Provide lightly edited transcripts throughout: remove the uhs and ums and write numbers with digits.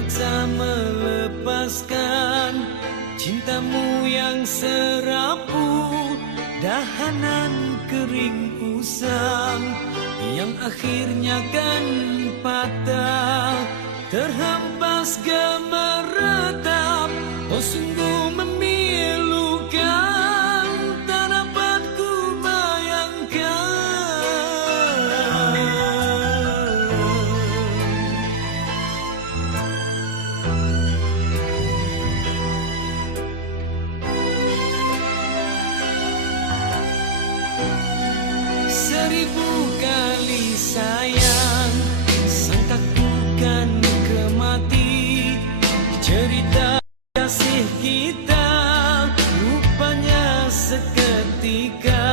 terpaksa melepaskan cintamu yang serapu, dahanan kering usang yang akhirnya kan patah, terhempas gemeretak. Oh sungguh memilukan, tak dapat ku bayangkan. Seribu kali sayang, sangka bukan kemati. Cerita kasih kita rupanya seketika,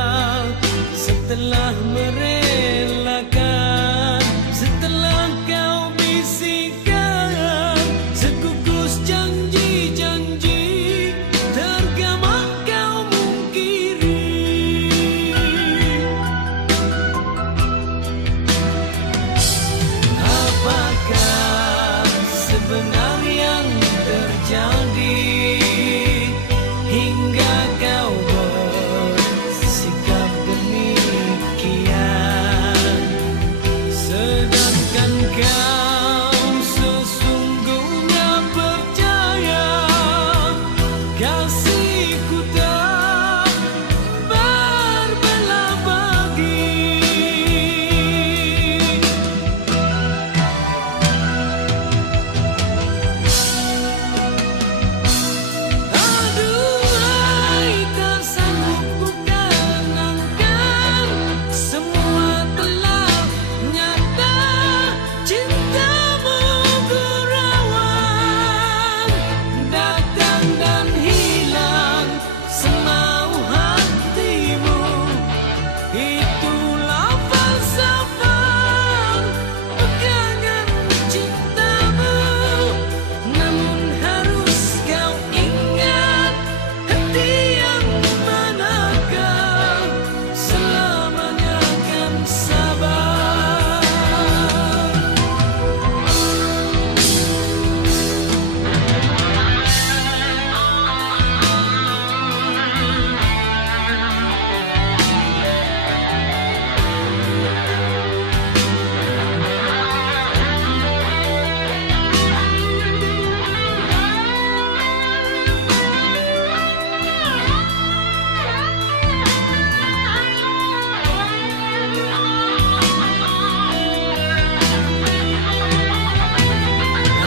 setelah merelakan, setelah kau bisikan sekukus janji-janji, tergama kau mungkiri. Apakah sebenarnya yang terjadi hingga kau bersikap demikian, sedangkan kau sesungguhnya percaya kasihku tak berbelah bagi. Aduhai, tak sanggup ku kenangkan, semua telah nyata, cintamu berawang, datang dan hilang semau hatimu. Itulah falsafah pegangan cintamu. Namun harus kau ingat, hati yang manakah selamanya akan sabar.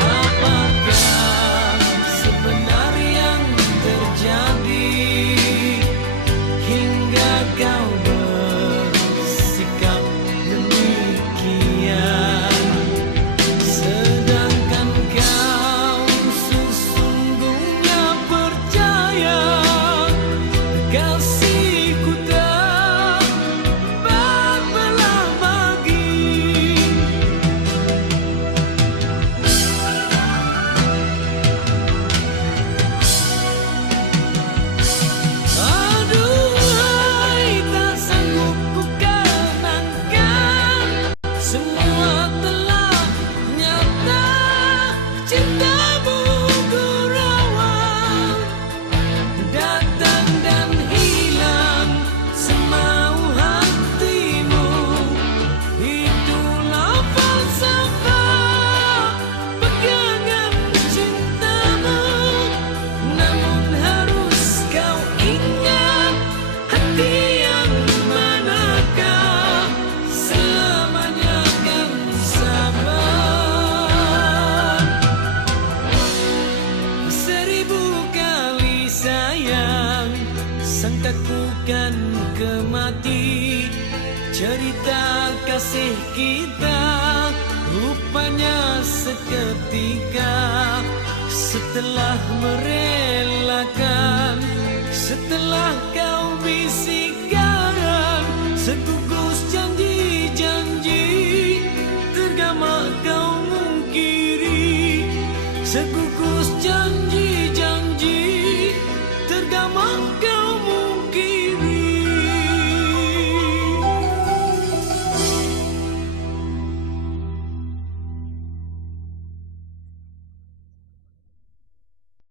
Apakah sebenarnya yang terjadi hingga kau bersikap demikian, sedangkan kau sesungguhnya percaya kasihku tak berbelah bagi. Aduhai, tak sanggup ku kenangkan, semua telah nyata, cintamu berawang, datang dan hilang semau hatimu. Itulah falsafah pegangan cintamu. Namun harus kau ingat, hati yang manakah selamanya akan sabar. Seribu kali sayang, sangka ku kan kemati. Cerita kasih kita rupanya seketika, setelah merelakan, setelah kau bisikan sekukus janji-janji, tergama kau mungkiri sekukus janji.